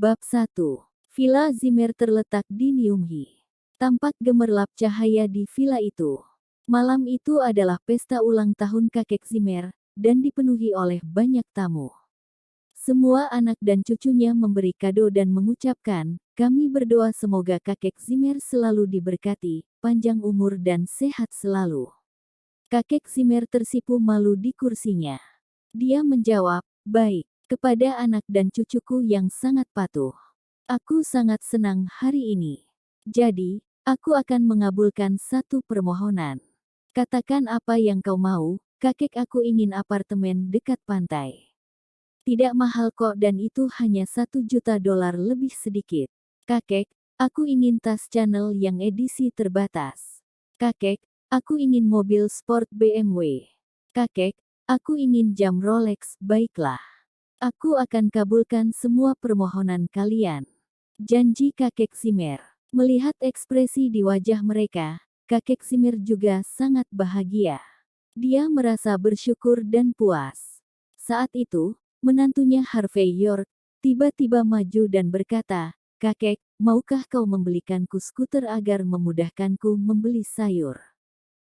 Bab 1. Villa Zimmer terletak di Nyumhi. Tampak gemerlap cahaya di villa itu. Malam itu adalah pesta ulang tahun kakek Zimmer, dan dipenuhi oleh banyak tamu. Semua anak dan cucunya memberi kado dan mengucapkan, "Kami berdoa semoga kakek Zimmer selalu diberkati, panjang umur dan sehat selalu." Kakek Zimmer tersipu malu di kursinya. Dia menjawab, "Baik," kepada anak dan cucuku yang sangat patuh. "Aku sangat senang hari ini. Jadi, aku akan mengabulkan satu permohonan. Katakan apa yang kau mau, kakek. Aku ingin apartemen dekat pantai. Tidak mahal kok dan itu hanya $1 juta lebih sedikit. Kakek, aku ingin tas Chanel yang edisi terbatas. Kakek, aku ingin mobil sport BMW. Kakek, aku ingin jam Rolex." "Baiklah. Aku akan kabulkan semua permohonan kalian," janji kakek Zimmer. Melihat ekspresi di wajah mereka, kakek Zimmer juga sangat bahagia. Dia merasa bersyukur dan puas. Saat itu, menantunya Harvey York tiba-tiba maju dan berkata, "Kakek, maukah kau membelikanku skuter agar memudahkanku membeli sayur?"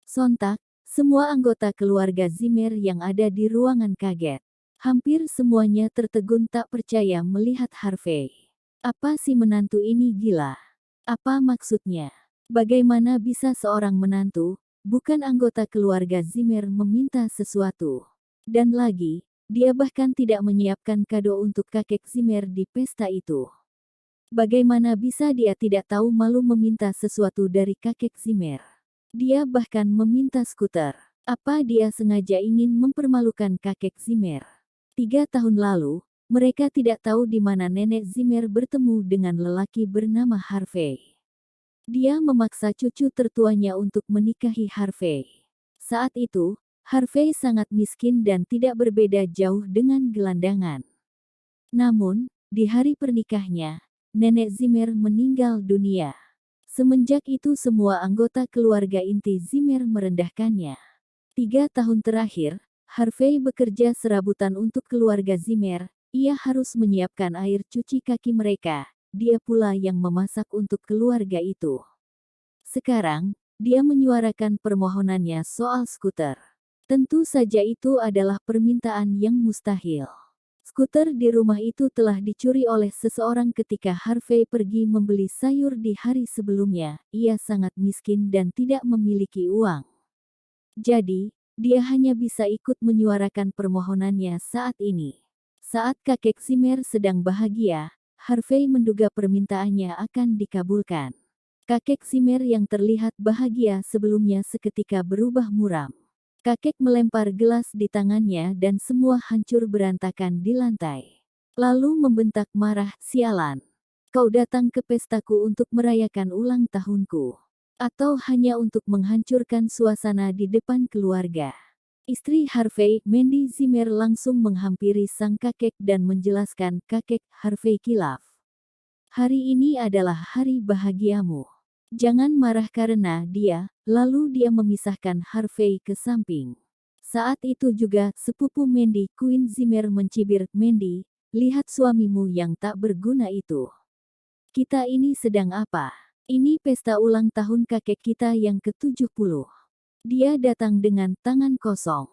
Sontak, semua anggota keluarga Zimmer yang ada di ruangan kaget. Hampir semuanya tertegun tak percaya melihat Harvey. Apa si menantu ini gila? Apa maksudnya? Bagaimana bisa seorang menantu, bukan anggota keluarga Zimmer, meminta sesuatu? Dan lagi, dia bahkan tidak menyiapkan kado untuk kakek Zimmer di pesta itu. Bagaimana bisa dia tidak tahu malu meminta sesuatu dari kakek Zimmer? Dia bahkan meminta skuter. Apa dia sengaja ingin mempermalukan kakek Zimmer? 3 tahun lalu, mereka tidak tahu di mana nenek Zimmer bertemu dengan lelaki bernama Harvey. Dia memaksa cucu tertuanya untuk menikahi Harvey. Saat itu, Harvey sangat miskin dan tidak berbeda jauh dengan gelandangan. Namun, di hari pernikahnya, nenek Zimmer meninggal dunia. Semenjak itu semua anggota keluarga inti Zimmer merendahkannya. 3 tahun terakhir, Harvey bekerja serabutan untuk keluarga Zimmer. Ia harus menyiapkan air cuci kaki mereka. Dia pula yang memasak untuk keluarga itu. Sekarang, dia menyuarakan permohonannya soal skuter. Tentu saja itu adalah permintaan yang mustahil. Skuter di rumah itu telah dicuri oleh seseorang ketika Harvey pergi membeli sayur di hari sebelumnya. Ia sangat miskin dan tidak memiliki uang. Jadi, dia hanya bisa ikut menyuarakan permohonannya saat ini. Saat kakek Zimmer sedang bahagia, Harvey menduga permintaannya akan dikabulkan. Kakek Zimmer yang terlihat bahagia sebelumnya seketika berubah muram. Kakek melempar gelas di tangannya dan semua hancur berantakan di lantai. Lalu membentak marah, "Sialan! Kau datang ke pestaku untuk merayakan ulang tahunku? Atau hanya untuk menghancurkan suasana di depan keluarga?" Istri Harvey, Mandy Zimmer, langsung menghampiri sang kakek dan menjelaskan, "Kakek, Harvey kilaf. Hari ini adalah hari bahagiamu. Jangan marah karena dia." Lalu dia memisahkan Harvey ke samping. Saat itu juga, sepupu Mandy, Queen Zimmer, mencibir, "Mandy, lihat suamimu yang tak berguna itu. Kita ini sedang apa? Ini pesta ulang tahun kakek kita yang ke-70. Dia datang dengan tangan kosong.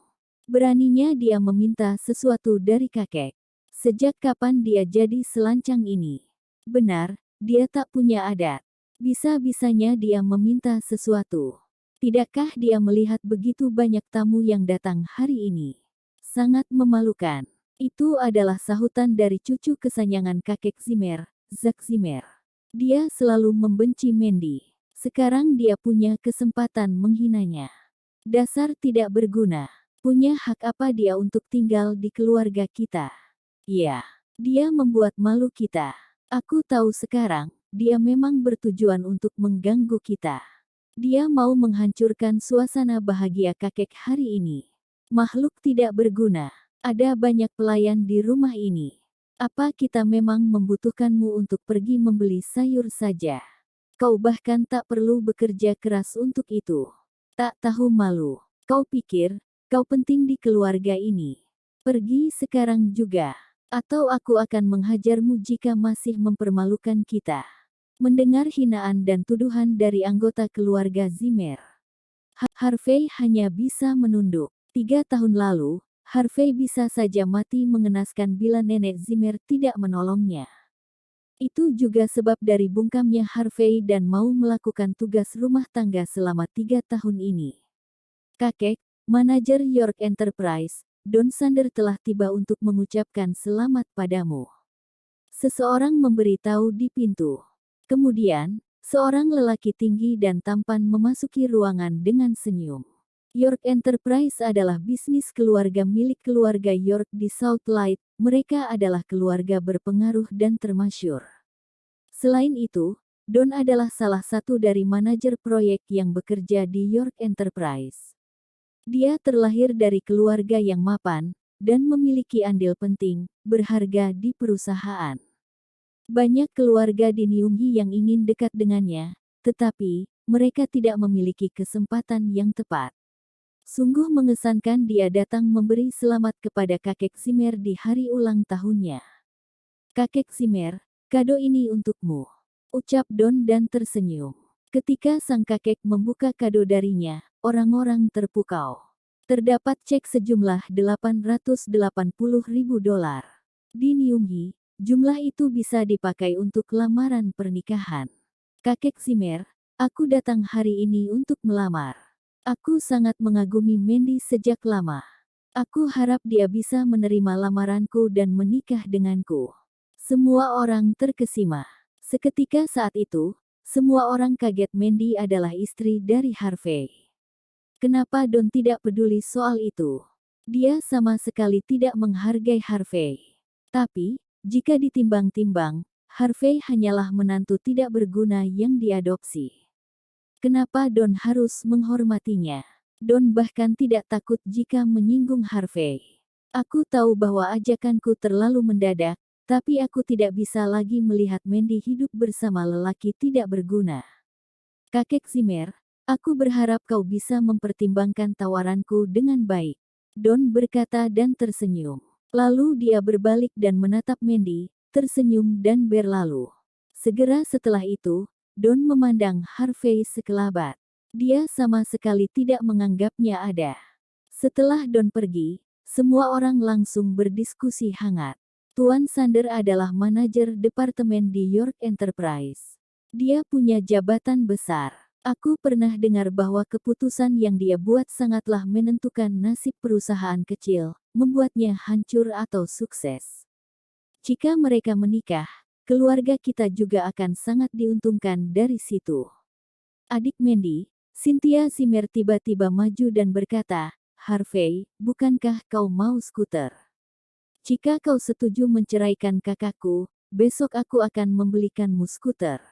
Beraninya dia meminta sesuatu dari kakek. Sejak kapan dia jadi selancang ini? Benar, dia tak punya adat. Bisa-bisanya dia meminta sesuatu. Tidakkah dia melihat begitu banyak tamu yang datang hari ini? Sangat memalukan." Itu adalah sahutan dari cucu kesayangan kakek Zimmer, Zack Zimmer. Dia selalu membenci Mandy. Sekarang dia punya kesempatan menghinanya. "Dasar tidak berguna. Punya hak apa dia untuk tinggal di keluarga kita? Ya, dia membuat malu kita. Aku tahu sekarang, dia memang bertujuan untuk mengganggu kita. Dia mau menghancurkan suasana bahagia kakek hari ini. Makhluk tidak berguna. Ada banyak pelayan di rumah ini. Apa kita memang membutuhkanmu untuk pergi membeli sayur saja? Kau bahkan tak perlu bekerja keras untuk itu. Tak tahu malu. Kau pikir, kau penting di keluarga ini? Pergi sekarang juga." Atau aku akan menghajarmu jika masih mempermalukan kita. Mendengar hinaan dan tuduhan dari anggota keluarga Zimmer, Harvey hanya bisa menunduk. 3 tahun lalu, Harvey bisa saja mati mengenaskan bila nenek Zimmer tidak menolongnya. Itu juga sebab dari bungkamnya Harvey dan mau melakukan tugas rumah tangga selama 3 tahun ini. Kakek, manajer York Enterprise, Don Sander telah tiba untuk mengucapkan selamat padamu. Seseorang memberitahu di pintu. Kemudian, seorang lelaki tinggi dan tampan memasuki ruangan dengan senyum. York Enterprise adalah bisnis keluarga milik keluarga York di South Light. Mereka adalah keluarga berpengaruh dan termasyur. Selain itu, Don adalah salah satu dari manajer proyek yang bekerja di York Enterprise. Dia terlahir dari keluarga yang mapan, dan memiliki andil penting, berharga di perusahaan. Banyak keluarga di Nyunghi yang ingin dekat dengannya, tetapi, mereka tidak memiliki kesempatan yang tepat. Sungguh mengesankan dia datang memberi selamat kepada kakek Zimmer di hari ulang tahunnya. Kakek Zimmer, kado ini untukmu, ucap Don dan tersenyum. Ketika sang kakek membuka kado darinya, orang-orang terpukau. Terdapat cek sejumlah $880.000. Di Nyunghi, jumlah itu bisa dipakai untuk lamaran pernikahan. Kakek Zimmer, aku datang hari ini untuk melamar. Aku sangat mengagumi Mandy sejak lama. Aku harap dia bisa menerima lamaranku dan menikah denganku. Semua orang terkesima. Seketika saat itu, semua orang kaget Mandy adalah istri dari Harvey. Kenapa Don tidak peduli soal itu? Dia sama sekali tidak menghargai Harvey. Tapi, jika ditimbang-timbang, Harvey hanyalah menantu tidak berguna yang diadopsi. Kenapa Don harus menghormatinya? Don bahkan tidak takut jika menyinggung Harvey. Aku tahu bahwa ajakanku terlalu mendadak, tapi aku tidak bisa lagi melihat Mandy hidup bersama lelaki tidak berguna. Kakek Zimmer, aku berharap kau bisa mempertimbangkan tawaranku dengan baik. Don berkata dan tersenyum. Lalu dia berbalik dan menatap Mandy, tersenyum dan berlalu. Segera setelah itu, Don memandang Harvey sekelabat. Dia sama sekali tidak menganggapnya ada. Setelah Don pergi, semua orang langsung berdiskusi hangat. Tuan Sander adalah manajer departemen di York Enterprise. Dia punya jabatan besar. Aku pernah dengar bahwa keputusan yang dia buat sangatlah menentukan nasib perusahaan kecil, membuatnya hancur atau sukses. Jika mereka menikah, keluarga kita juga akan sangat diuntungkan dari situ. Adik Mandy, Cynthia Zimmer tiba-tiba maju dan berkata, Harvey, bukankah kau mau skuter? Jika kau setuju menceraikan kakakku, besok aku akan membelikanmu skuter.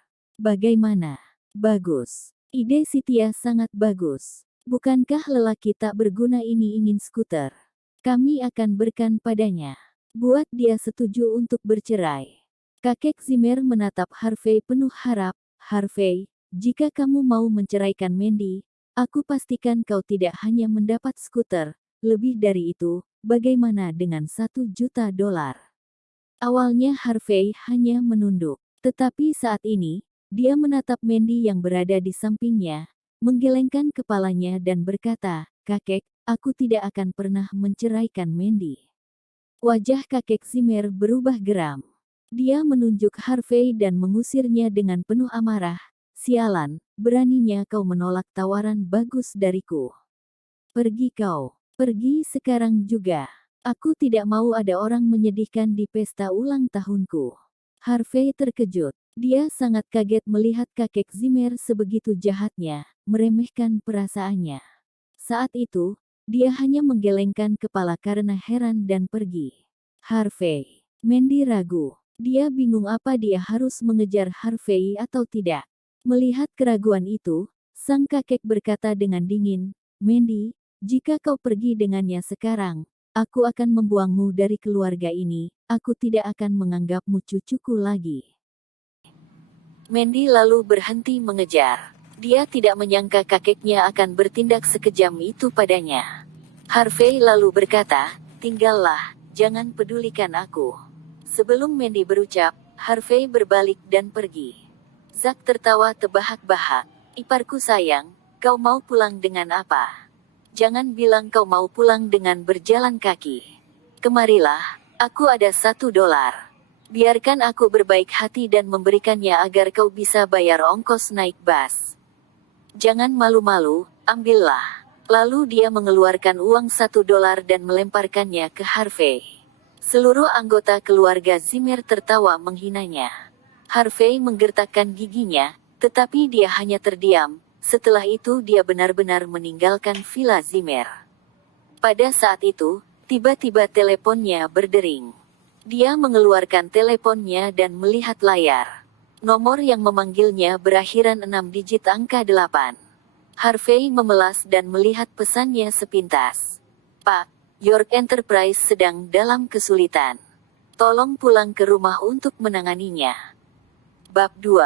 Bagaimana? Bagus. Ide Cynthia sangat bagus. Bukankah lelaki tak berguna ini ingin skuter? Kami akan berikan padanya. Buat dia setuju untuk bercerai. Kakek Zimmer menatap Harvey penuh harap. Harvey, jika kamu mau menceraikan Mandy, aku pastikan kau tidak hanya mendapat skuter, lebih dari itu, bagaimana dengan $1 juta? Awalnya Harvey hanya menunduk, tetapi saat ini, dia menatap Mandy yang berada di sampingnya, menggelengkan kepalanya dan berkata, kakek, aku tidak akan pernah menceraikan Mandy. Wajah kakek Zimmer berubah geram. Dia menunjuk Harvey dan mengusirnya dengan penuh amarah. Sialan, beraninya kau menolak tawaran bagus dariku. Pergi kau, pergi sekarang juga. Aku tidak mau ada orang menyedihkan di pesta ulang tahunku. Harvey terkejut. Dia sangat kaget melihat kakek Zimmer sebegitu jahatnya, meremehkan perasaannya. Saat itu, dia hanya menggelengkan kepala karena heran dan pergi. Harvey, Mandy ragu. Dia bingung apa dia harus mengejar Harvey atau tidak. Melihat keraguan itu, sang kakek berkata dengan dingin, Mandy, jika kau pergi dengannya sekarang, aku akan membuangmu dari keluarga ini, aku tidak akan menganggapmu cucuku lagi. Mandy lalu berhenti mengejar. Dia tidak menyangka kakeknya akan bertindak sekejam itu padanya. Harvey lalu berkata, tinggallah, jangan pedulikan aku. Sebelum Mandy berucap, Harvey berbalik dan pergi. Zack tertawa terbahak-bahak. Iparku sayang, kau mau pulang dengan apa? Jangan bilang kau mau pulang dengan berjalan kaki. Kemarilah, aku ada $1. Biarkan aku berbaik hati dan memberikannya agar kau bisa bayar ongkos naik bus. Jangan malu-malu, ambillah. Lalu dia mengeluarkan uang $1 dan melemparkannya ke Harvey. Seluruh anggota keluarga Zimmer tertawa menghinanya. Harvey menggertakkan giginya, tetapi dia hanya terdiam. Setelah itu dia benar-benar meninggalkan Villa Zimmer. Pada saat itu, tiba-tiba teleponnya berdering. Dia mengeluarkan teleponnya dan melihat layar. Nomor yang memanggilnya berakhiran 6 digit angka 8. Harvey memelas dan melihat pesannya sepintas. Pak, York Enterprise sedang dalam kesulitan. Tolong pulang ke rumah untuk menanganinya. Bab 2.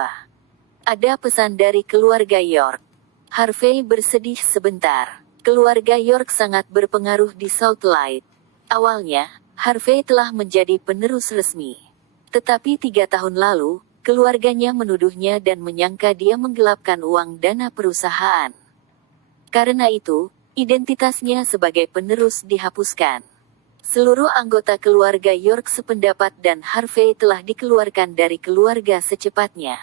Ada pesan dari keluarga York. Harvey bersedih sebentar. Keluarga York sangat berpengaruh di Southlight. Awalnya, Harvey telah menjadi penerus resmi. Tetapi 3 tahun lalu, keluarganya menuduhnya dan menyangka dia menggelapkan uang dana perusahaan. Karena itu, identitasnya sebagai penerus dihapuskan. Seluruh anggota keluarga York sependapat dan Harvey telah dikeluarkan dari keluarga secepatnya.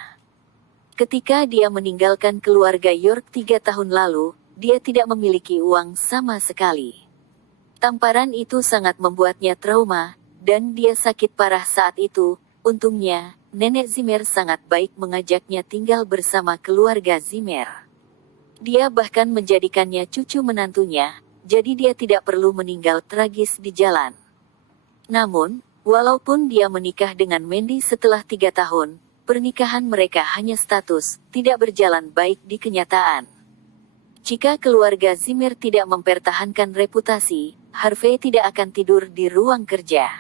Ketika dia meninggalkan keluarga York 3 tahun lalu, dia tidak memiliki uang sama sekali. Tamparan itu sangat membuatnya trauma, dan dia sakit parah saat itu. Untungnya, Nenek Zimmer sangat baik mengajaknya tinggal bersama keluarga Zimmer. Dia bahkan menjadikannya cucu menantunya, jadi dia tidak perlu meninggal tragis di jalan. Namun, walaupun dia menikah dengan Mandy setelah 3 tahun, pernikahan mereka hanya status, tidak berjalan baik di kenyataan. Jika keluarga Zimmer tidak mempertahankan reputasi, Harvey tidak akan tidur di ruang kerja.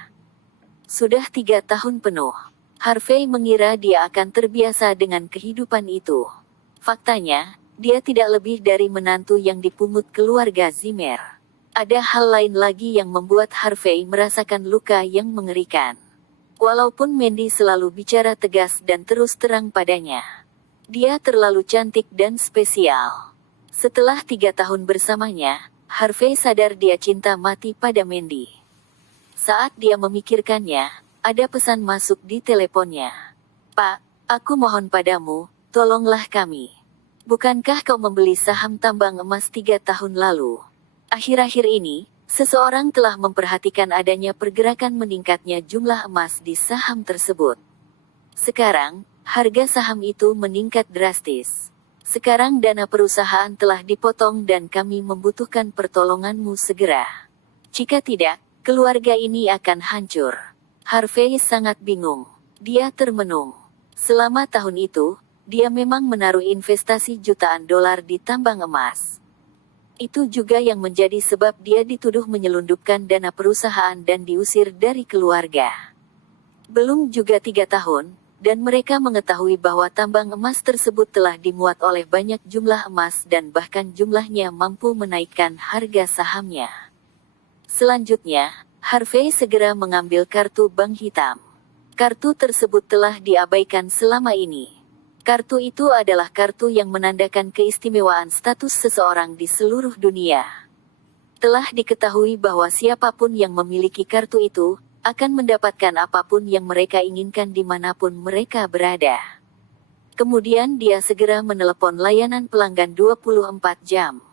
Sudah 3 tahun penuh. Harvey mengira dia akan terbiasa dengan kehidupan itu. Faktanya, dia tidak lebih dari menantu yang dipungut keluarga Zimmer. Ada hal lain lagi yang membuat Harvey merasakan luka yang mengerikan. Walaupun Mandy selalu bicara tegas dan terus terang padanya. Dia terlalu cantik dan spesial. Setelah 3 tahun bersamanya, Harvey sadar dia cinta mati pada Mandy. Saat dia memikirkannya, ada pesan masuk di teleponnya. Pak, aku mohon padamu, tolonglah kami. Bukankah kau membeli saham tambang emas 3 tahun lalu? Akhir-akhir ini, seseorang telah memperhatikan adanya pergerakan meningkatnya jumlah emas di saham tersebut. Sekarang, harga saham itu meningkat drastis. Sekarang dana perusahaan telah dipotong dan kami membutuhkan pertolonganmu segera. Jika tidak, keluarga ini akan hancur. Harvey sangat bingung. Dia termenung. Selama tahun itu, dia memang menaruh investasi jutaan dolar di tambang emas. Itu juga yang menjadi sebab dia dituduh menyelundupkan dana perusahaan dan diusir dari keluarga. Belum juga 3 tahun, dan mereka mengetahui bahwa tambang emas tersebut telah dimuat oleh banyak jumlah emas dan bahkan jumlahnya mampu menaikkan harga sahamnya. Selanjutnya, Harvey segera mengambil kartu bank hitam. Kartu tersebut telah diabaikan selama ini. Kartu itu adalah kartu yang menandakan keistimewaan status seseorang di seluruh dunia. Telah diketahui bahwa siapapun yang memiliki kartu itu, akan mendapatkan apapun yang mereka inginkan dimanapun mereka berada. Kemudian dia segera menelepon layanan pelanggan 24 jam.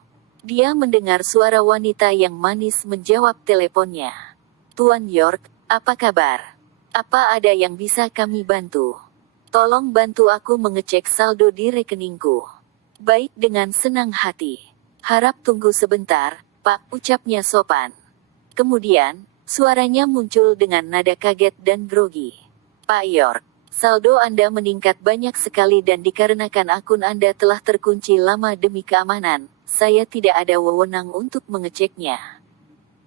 Dia mendengar suara wanita yang manis menjawab teleponnya. Tuan York, apa kabar? Apa ada yang bisa kami bantu? Tolong bantu aku mengecek saldo di rekeningku. Baik, dengan senang hati. Harap tunggu sebentar, Pak, ucapnya sopan. Kemudian, suaranya muncul dengan nada kaget dan grogi. Pak York, saldo Anda meningkat banyak sekali dan dikarenakan akun Anda telah terkunci lama demi keamanan, saya tidak ada wewenang untuk mengeceknya.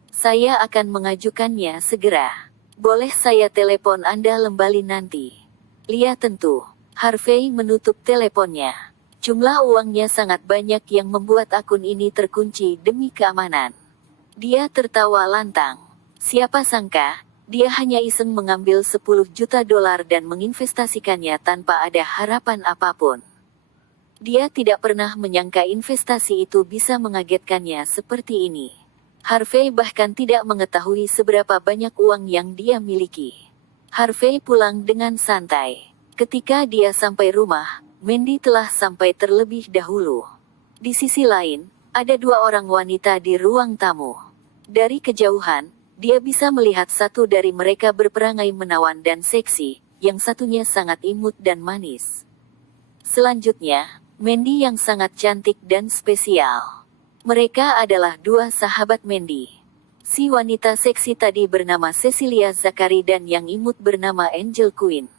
Saya akan mengajukannya segera. Boleh saya telepon Anda kembali nanti? Lihat tentu. Harvey menutup teleponnya. Jumlah uangnya sangat banyak yang membuat akun ini terkunci demi keamanan. Dia tertawa lantang. Siapa sangka, Dia hanya iseng mengambil 10 juta dolar dan menginvestasikannya tanpa ada harapan apapun. Dia tidak pernah menyangka investasi itu bisa mengagetkannya seperti ini. Harvey bahkan tidak mengetahui seberapa banyak uang yang dia miliki. Harvey pulang dengan santai. Ketika dia sampai rumah, Mandy telah sampai terlebih dahulu. Di sisi lain, ada dua orang wanita di ruang tamu. Dari kejauhan, dia bisa melihat satu dari mereka berperangai menawan dan seksi, yang satunya sangat imut dan manis. Selanjutnya, Mandy yang sangat cantik dan spesial. Mereka adalah dua sahabat Mandy. Si wanita seksi tadi bernama Cecilia Zachary dan yang imut bernama Angel Quinn.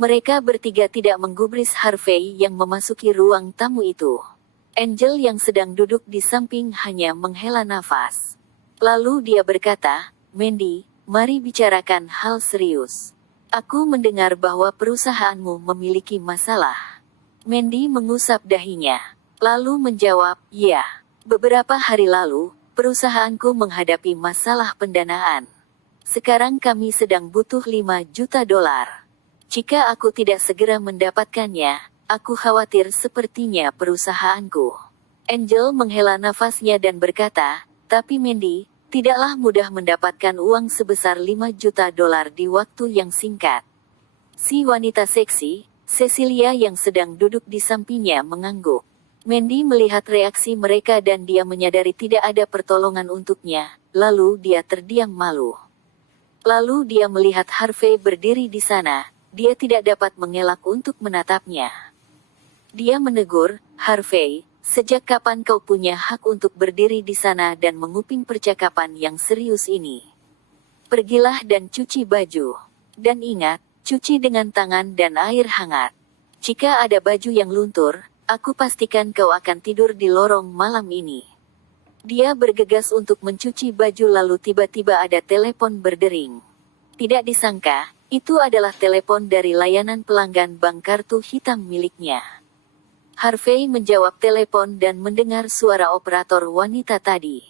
Mereka bertiga tidak menggubris Harvey yang memasuki ruang tamu itu. Angel yang sedang duduk di samping hanya menghela nafas. Lalu dia berkata, "Mandy, mari bicarakan hal serius. Aku mendengar bahwa perusahaanmu memiliki masalah." Mandy mengusap dahinya, lalu menjawab, "Ya. Beberapa hari lalu, perusahaanku menghadapi masalah pendanaan. Sekarang kami sedang butuh 5 juta dolar. Jika aku tidak segera mendapatkannya, aku khawatir sepertinya perusahaanku." Angel menghela nafasnya dan berkata, "Tapi Mandy, tidaklah mudah mendapatkan uang sebesar 5 juta dolar di waktu yang singkat." Si wanita seksi, Cecilia yang sedang duduk di sampingnya mengangguk. Mandy melihat reaksi mereka dan dia menyadari tidak ada pertolongan untuknya, lalu dia terdiam malu. Lalu dia melihat Harvey berdiri di sana. Dia tidak dapat mengelak untuk menatapnya. Dia menegur, "Harvey, sejak kapan kau punya hak untuk berdiri di sana dan menguping percakapan yang serius ini? Pergilah dan cuci baju. Dan ingat, cuci dengan tangan dan air hangat. Jika ada baju yang luntur, aku pastikan kau akan tidur di lorong malam ini." Dia bergegas untuk mencuci baju lalu tiba-tiba ada telepon berdering. Tidak disangka, itu adalah telepon dari layanan pelanggan bank kartu hitam miliknya. Harvey menjawab telepon dan mendengar suara operator wanita tadi.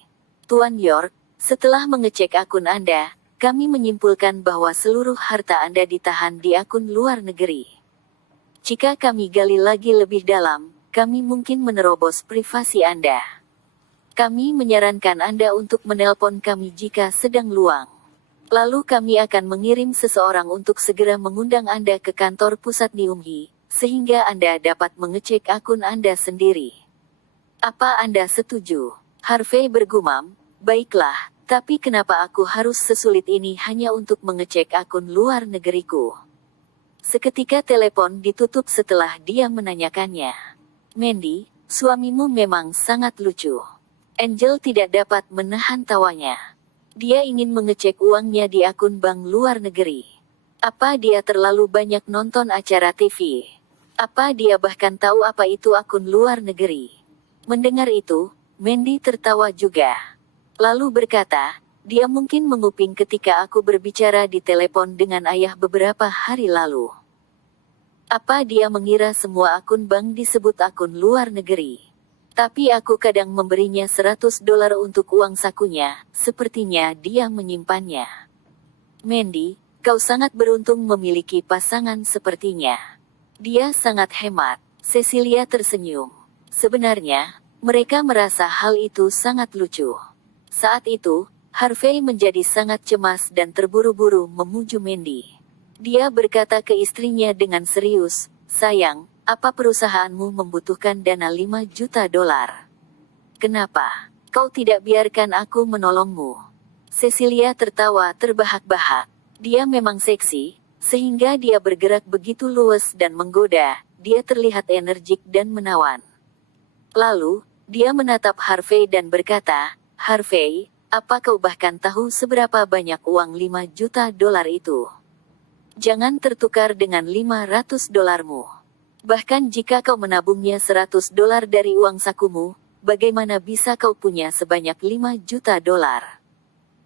"Tuan York, setelah mengecek akun Anda, kami menyimpulkan bahwa seluruh harta Anda ditahan di akun luar negeri. Jika kami gali lagi lebih dalam, kami mungkin menerobos privasi Anda. Kami menyarankan Anda untuk menelpon kami jika sedang luang. Lalu kami akan mengirim seseorang untuk segera mengundang Anda ke kantor pusat Niumhi, sehingga Anda dapat mengecek akun Anda sendiri. Apa Anda setuju?" Harvey bergumam, "Baiklah, tapi kenapa aku harus sesulit ini hanya untuk mengecek akun luar negeriku?" Seketika telepon ditutup setelah dia menanyakannya. "Mandy, suamimu memang sangat lucu." Angel tidak dapat menahan tawanya. Dia ingin mengecek uangnya di akun bank luar negeri. Apa dia terlalu banyak nonton acara TV? Apa dia bahkan tahu apa itu akun luar negeri? Mendengar itu, Mandy tertawa juga. Lalu berkata, "Dia mungkin menguping ketika aku berbicara di telepon dengan ayah beberapa hari lalu. Apa dia mengira semua akun bank disebut akun luar negeri? Tapi aku kadang memberinya 100 dolar untuk uang sakunya, sepertinya dia menyimpannya." Mandy, kau sangat beruntung memiliki pasangan sepertinya. Dia sangat hemat. Cecilia tersenyum. Sebenarnya, mereka merasa hal itu sangat lucu. Saat itu, Harvey menjadi sangat cemas dan terburu-buru memuju Mandy. Dia berkata ke istrinya dengan serius, "Sayang, apa perusahaanmu membutuhkan dana 5 juta dolar? Kenapa kau tidak biarkan aku menolongmu?" Cecilia tertawa terbahak-bahak. Dia memang seksi, sehingga dia bergerak begitu luwes dan menggoda. Dia terlihat energik dan menawan. Lalu, dia menatap Harvey dan berkata, "Harvey, apa kau bahkan tahu seberapa banyak uang 5 juta dolar itu? Jangan tertukar dengan 500 dolarmu. Bahkan jika kau menabungnya 100 dolar dari uang sakumu, bagaimana bisa kau punya sebanyak 5 juta dolar?"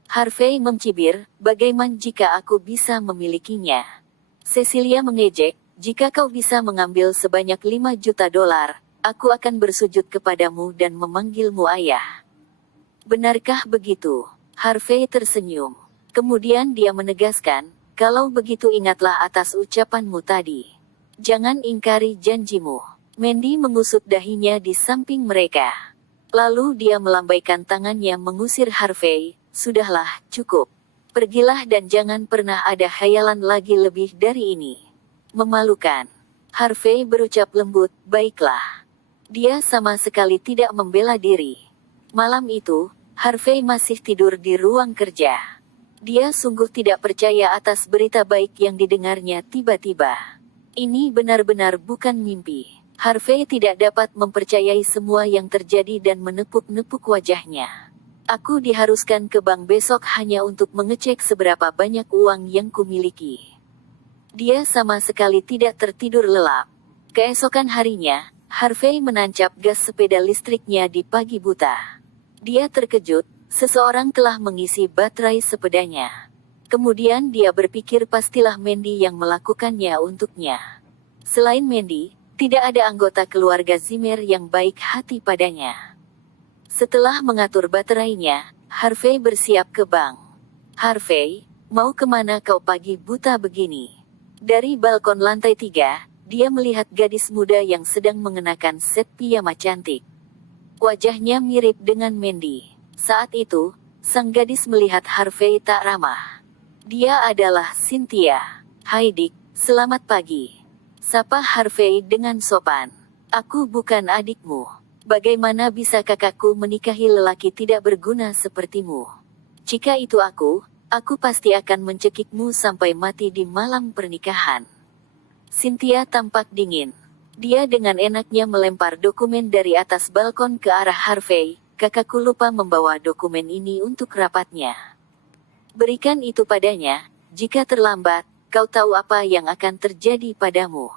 Harvey mencibir, "Bagaimana jika aku bisa memilikinya?" Cecilia mengejek, "Jika kau bisa mengambil sebanyak 5 juta dolar, aku akan bersujud kepadamu dan memanggilmu ayah." "Benarkah begitu?" Harvey tersenyum. Kemudian dia menegaskan, kalau begitu ingatlah atas ucapanmu tadi. Jangan ingkari janjimu. Mandy mengusut dahinya di samping mereka. Lalu dia melambaikan tangannya mengusir Harvey. Sudahlah, cukup. Pergilah dan jangan pernah ada khayalan lagi lebih dari ini. Memalukan. Harvey berucap lembut, baiklah. Dia sama sekali tidak membela diri. Malam itu, Harvey masih tidur di ruang kerja. Dia sungguh tidak percaya atas berita baik yang didengarnya tiba-tiba. Ini benar-benar bukan mimpi. Harvey tidak dapat mempercayai semua yang terjadi dan menepuk-nepuk wajahnya. Aku diharuskan ke bank besok hanya untuk mengecek seberapa banyak uang yang kumiliki. Dia sama sekali tidak tertidur lelap. Keesokan harinya, Harvey menancap gas sepeda listriknya di pagi buta. Dia terkejut, seseorang telah mengisi baterai sepedanya. Kemudian dia berpikir pastilah Mandy yang melakukannya untuknya. Selain Mandy, tidak ada anggota keluarga Zimmer yang baik hati padanya. Setelah mengatur baterainya, Harvey bersiap ke bank. Harvey, mau kemana kau pagi buta begini? Dari balkon lantai 3, dia melihat gadis muda yang sedang mengenakan set piyama cantik. Wajahnya mirip dengan Mandy. Saat itu, sang gadis melihat Harvey tak ramah. Dia adalah Cynthia. Hai Dick, selamat pagi. Sapa Harvey dengan sopan. Aku bukan adikmu. Bagaimana bisa kakakku menikahi lelaki tidak berguna sepertimu? Jika itu aku pasti akan mencekikmu sampai mati di malam pernikahan. Cynthia tampak dingin. Dia dengan enaknya melempar dokumen dari atas balkon ke arah Harvey. Kakakku lupa membawa dokumen ini untuk rapatnya. Berikan itu padanya, jika terlambat, kau tahu apa yang akan terjadi padamu.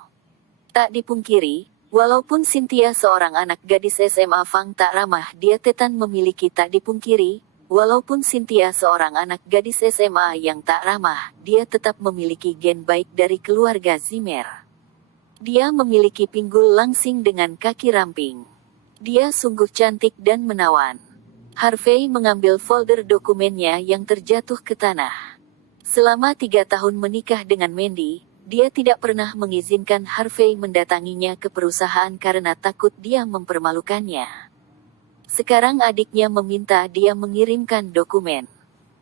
Tak dipungkiri, walaupun Cynthia seorang anak gadis SMA Fang tak ramah, dia tetan memiliki tak dipungkiri, walaupun Cynthia seorang anak gadis SMA yang tak ramah, dia tetap memiliki gen baik dari keluarga Zimmer. Dia memiliki pinggul langsing dengan kaki ramping. Dia sungguh cantik dan menawan. Harvey mengambil folder dokumennya yang terjatuh ke tanah. Selama 3 tahun menikah dengan Mandy, dia tidak pernah mengizinkan Harvey mendatanginya ke perusahaan karena takut dia mempermalukannya. Sekarang adiknya meminta dia mengirimkan dokumen.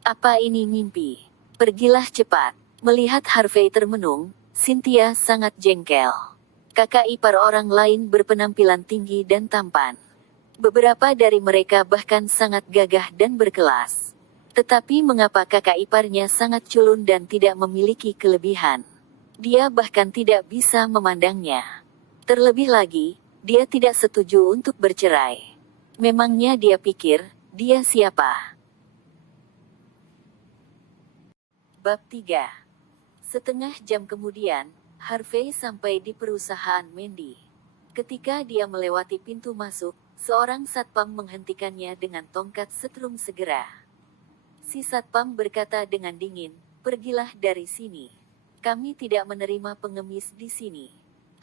Apa ini mimpi? Pergilah cepat. Melihat Harvey termenung, Cynthia sangat jengkel. Kakak ipar orang lain berpenampilan tinggi dan tampan. Beberapa dari mereka bahkan sangat gagah dan berkelas. Tetapi mengapa kakak iparnya sangat culun dan tidak memiliki kelebihan? Dia bahkan tidak bisa memandangnya. Terlebih lagi, dia tidak setuju untuk bercerai. Memangnya dia pikir, dia siapa? Bab 3. Setengah jam kemudian, Harvey sampai di perusahaan Mandy. Ketika dia melewati pintu masuk, seorang satpam menghentikannya dengan tongkat setrum segera. Si satpam berkata dengan dingin, pergilah dari sini. Kami tidak menerima pengemis di sini.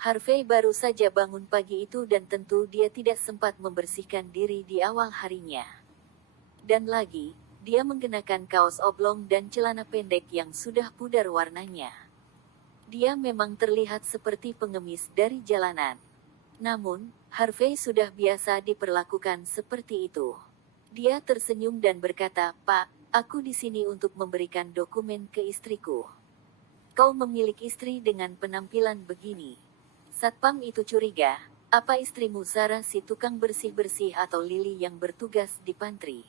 Harvey baru saja bangun pagi itu dan tentu dia tidak sempat membersihkan diri di awal harinya. Dan lagi, dia mengenakan kaos oblong dan celana pendek yang sudah pudar warnanya. Dia memang terlihat seperti pengemis dari jalanan. Namun, Harvey sudah biasa diperlakukan seperti itu. Dia tersenyum dan berkata, Pak, aku di sini untuk memberikan dokumen ke istriku. Kau memiliki istri dengan penampilan begini. Satpam itu curiga, apa istrimu Sarah si tukang bersih-bersih atau Lily yang bertugas di pantry?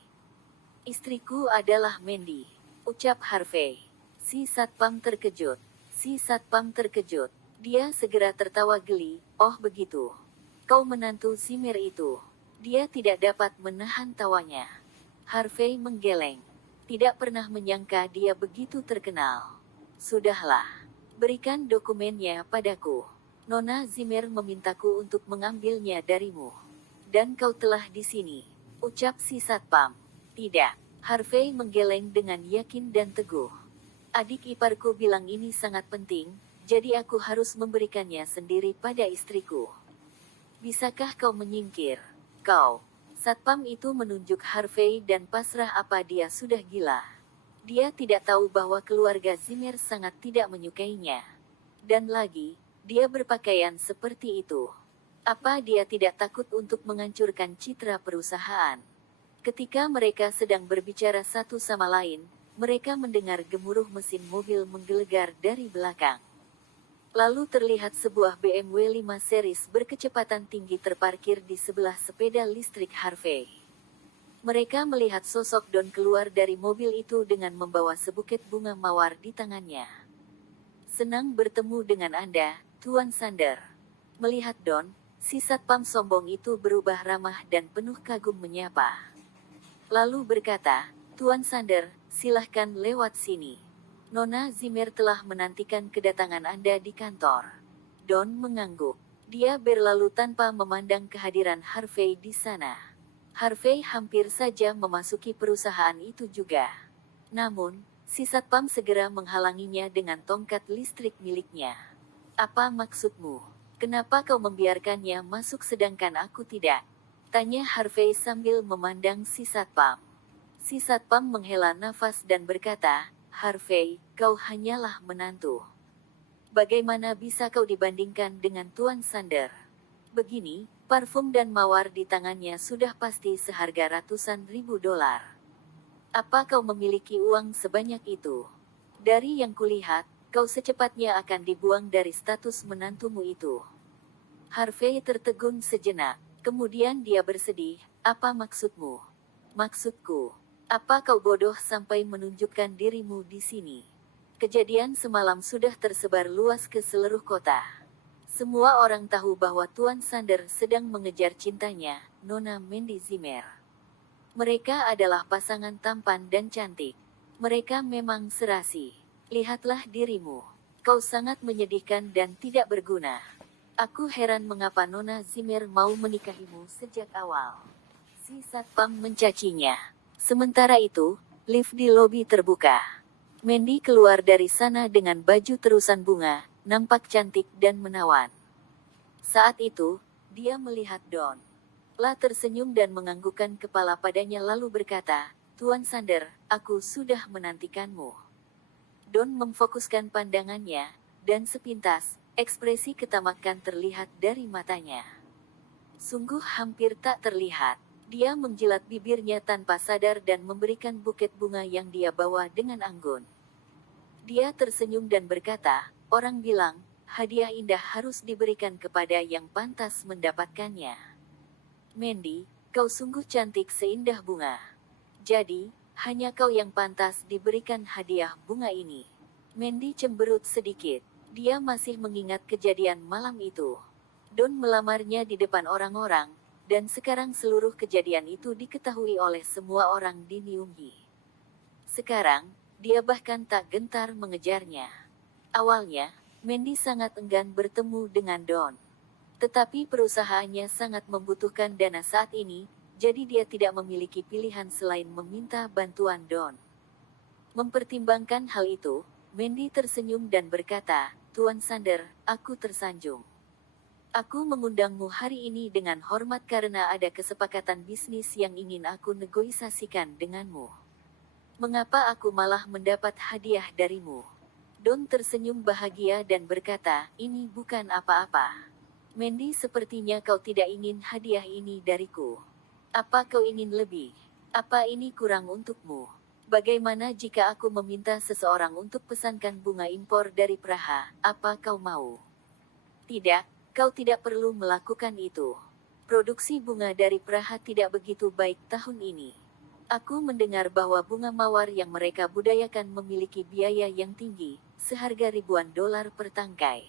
Istriku adalah Mandy, ucap Harvey. Si satpam terkejut. Dia segera tertawa geli, oh begitu. Kau menantu Zimmer itu. Dia tidak dapat menahan tawanya. Harvey menggeleng. Tidak pernah menyangka dia begitu terkenal. Sudahlah. Berikan dokumennya padaku. Nona Zimmer memintaku untuk mengambilnya darimu. Dan kau telah di sini. Ucap si satpam. Tidak. Harvey menggeleng dengan yakin dan teguh. Adik iparku bilang ini sangat penting, jadi aku harus memberikannya sendiri pada istriku. Bisakah kau menyingkir? Kau. Satpam itu menunjuk Harvey dan pasrah apa dia sudah gila. Dia tidak tahu bahwa keluarga Zimmer sangat tidak menyukainya. Dan lagi, dia berpakaian seperti itu. Apa dia tidak takut untuk menghancurkan citra perusahaan? Ketika mereka sedang berbicara satu sama lain, mereka mendengar gemuruh mesin mobil menggelegar dari belakang. Lalu terlihat sebuah BMW 5 series berkecepatan tinggi terparkir di sebelah sepeda listrik Harvey. Mereka melihat sosok Don keluar dari mobil itu dengan membawa sebuket bunga mawar di tangannya. "Senang bertemu dengan Anda, Tuan Sander." Melihat Don, si satpam sombong itu berubah ramah dan penuh kagum menyapa. Lalu berkata, "Tuan Sander, silahkan lewat sini. Nona Zimmer telah menantikan kedatangan Anda di kantor." Don mengangguk. Dia berlalu tanpa memandang kehadiran Harvey di sana. Harvey hampir saja memasuki perusahaan itu juga. Namun, si satpam segera menghalanginya dengan tongkat listrik miliknya. "Apa maksudmu? Kenapa kau membiarkannya masuk sedangkan aku tidak?" tanya Harvey sambil memandang si satpam. Si satpam menghela nafas dan berkata, "Harvey, kau hanyalah menantu. Bagaimana bisa kau dibandingkan dengan Tuan Sander? Begini, parfum dan mawar di tangannya sudah pasti seharga ratusan ribu dolar. Apa kau memiliki uang sebanyak itu? Dari yang kulihat, kau secepatnya akan dibuang dari status menantumu itu." Harvey tertegun sejenak. Kemudian dia bersedih, "Apa maksudmu?" "Maksudku, apa kau bodoh sampai menunjukkan dirimu di sini? Kejadian semalam sudah tersebar luas ke seluruh kota. Semua orang tahu bahwa Tuan Sander sedang mengejar cintanya, Nona Mandy Zimmer. Mereka adalah pasangan tampan dan cantik. Mereka memang serasi. Lihatlah dirimu. Kau sangat menyedihkan dan tidak berguna. Aku heran mengapa Nona Zimmer mau menikahimu sejak awal." Si satpam mencacinya. Sementara itu, lift di lobi terbuka. Mandy keluar dari sana dengan baju terusan bunga, nampak cantik dan menawan. Saat itu, dia melihat Don. La tersenyum dan menganggukkan kepala padanya lalu berkata, "Tuan Sander, aku sudah menantikanmu." Don memfokuskan pandangannya, dan sepintas, ekspresi ketamakan terlihat dari matanya. Sungguh hampir tak terlihat. Dia menjilat bibirnya tanpa sadar dan memberikan buket bunga yang dia bawa dengan anggun. Dia tersenyum dan berkata, "Orang bilang, hadiah indah harus diberikan kepada yang pantas mendapatkannya. Mandy, kau sungguh cantik seindah bunga. Jadi, hanya kau yang pantas diberikan hadiah bunga ini." Mandy cemberut sedikit. Dia masih mengingat kejadian malam itu. Don melamarnya di depan orang-orang, dan sekarang seluruh kejadian itu diketahui oleh semua orang di Nyunghi. Sekarang, dia bahkan tak gentar mengejarnya. Awalnya, Mandy sangat enggan bertemu dengan Don. Tetapi perusahaannya sangat membutuhkan dana saat ini, jadi dia tidak memiliki pilihan selain meminta bantuan Don. Mempertimbangkan hal itu, Mandy tersenyum dan berkata, "Tuan Sander, aku tersanjung. Aku mengundangmu hari ini dengan hormat karena ada kesepakatan bisnis yang ingin aku negosiasikan denganmu. Mengapa aku malah mendapat hadiah darimu?" Don tersenyum bahagia dan berkata, "Ini bukan apa-apa. Mandy, sepertinya kau tidak ingin hadiah ini dariku. Apa kau ingin lebih? Apa ini kurang untukmu? Bagaimana jika aku meminta seseorang untuk pesankan bunga impor dari Praha, apa kau mau?" "Tidak, kau tidak perlu melakukan itu. Produksi bunga dari Praha tidak begitu baik tahun ini. Aku mendengar bahwa bunga mawar yang mereka budayakan memiliki biaya yang tinggi, seharga ribuan dolar per tangkai."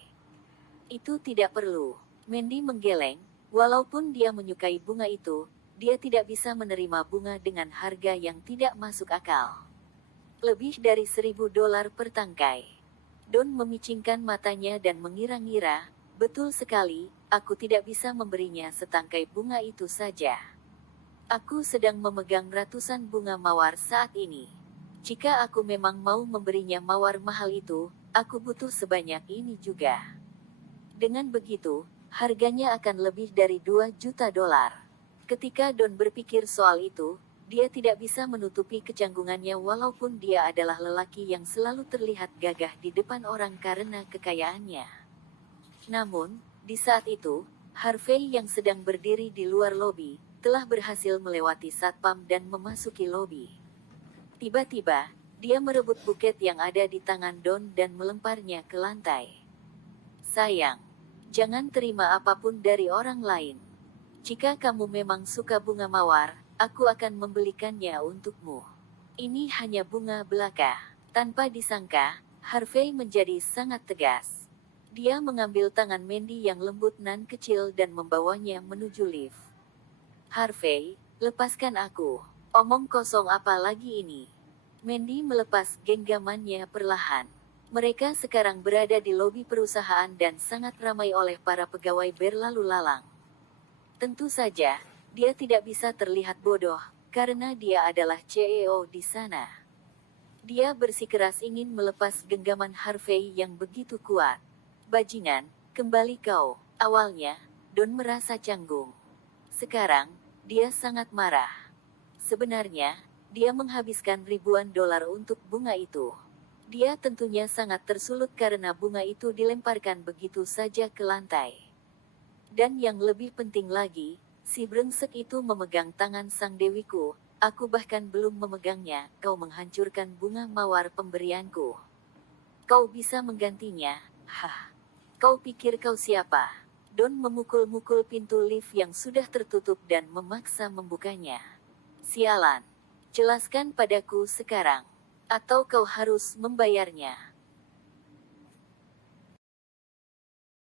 "Itu tidak perlu." Mandy menggeleng. Walaupun dia menyukai bunga itu, dia tidak bisa menerima bunga dengan harga yang tidak masuk akal. Lebih dari 1.000 dolar per tangkai. Don memicingkan matanya dan mengira-ngira, "Betul sekali, aku tidak bisa memberinya setangkai bunga itu saja. Aku sedang memegang ratusan bunga mawar saat ini. Jika aku memang mau memberinya mawar mahal itu, aku butuh sebanyak ini juga. Dengan begitu, harganya akan lebih dari 2 juta dolar." Ketika Don berpikir soal itu, Dia tidak bisa menutupi kecanggungannya walaupun dia adalah lelaki yang selalu terlihat gagah di depan orang karena kekayaannya. Namun, di saat itu, Harvey yang sedang berdiri di luar lobi, telah berhasil melewati satpam dan memasuki lobi. Tiba-tiba, dia merebut buket yang ada di tangan Don dan melemparnya ke lantai. Sayang, jangan terima apapun dari orang lain. Jika kamu memang suka bunga mawar, aku akan membelikannya untukmu. Ini hanya bunga belaka. Tanpa disangka, Harvey menjadi sangat tegas. Dia mengambil tangan Mandy yang lembut nan kecil dan membawanya menuju lift. Harvey, lepaskan aku. Omong kosong apa lagi ini? Mandy melepas genggamannya perlahan. Mereka sekarang berada di lobi perusahaan dan sangat ramai oleh para pegawai berlalu lalang. Tentu saja, dia tidak bisa terlihat bodoh, karena dia adalah CEO di sana. Dia bersikeras ingin melepas genggaman Harvey yang begitu kuat. Bajingan, kembali kau. Awalnya, Don merasa canggung. Sekarang, dia sangat marah. Sebenarnya, dia menghabiskan ribuan dolar untuk bunga itu. Dia tentunya sangat tersulut karena bunga itu dilemparkan begitu saja ke lantai. Dan yang lebih penting lagi, si brengsek itu memegang tangan sang dewiku. Aku bahkan belum memegangnya, kau menghancurkan bunga mawar pemberianku. Kau bisa menggantinya, hah? Kau pikir kau siapa? Don memukul-mukul pintu lift yang sudah tertutup dan memaksa membukanya. Sialan. Jelaskan padaku sekarang. Atau kau harus membayarnya.